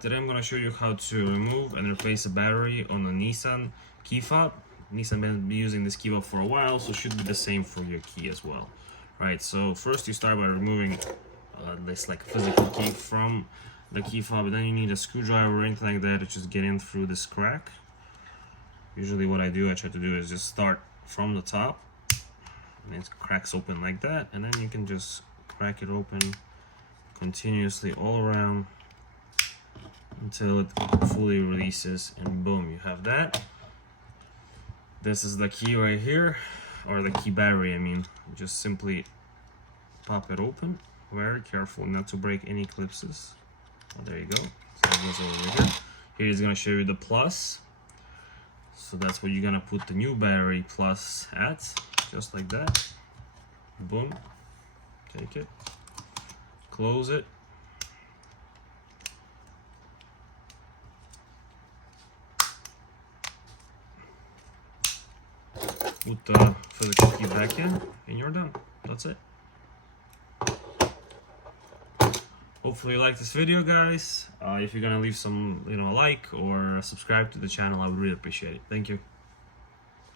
Today I'm going to show you how to remove and replace a battery on a Nissan key fob. Nissan been using this key fob for a while, so it should be the same for your key as well. Right, so first you start by removing this like physical key from the key fob, and then you need a screwdriver or anything like that to just get in through this crack. Usually what I try to do is just start from the top, and it cracks open like that, and then you can just crack it open continuously all around until it fully releases, and boom, you have that. This is the key right here, or the key battery, I mean. Just simply pop it open, very careful not to break any clips. Oh, there you go. So it goes over here. Here is going to show you the plus, so that's where you're going to put the new battery plus at, just like that. Boom, take it, close it, put the physical key back in, and you're done. That's it. Hopefully you like this video, guys. If you're gonna leave some, a like or subscribe to the channel, I would really appreciate it. Thank you.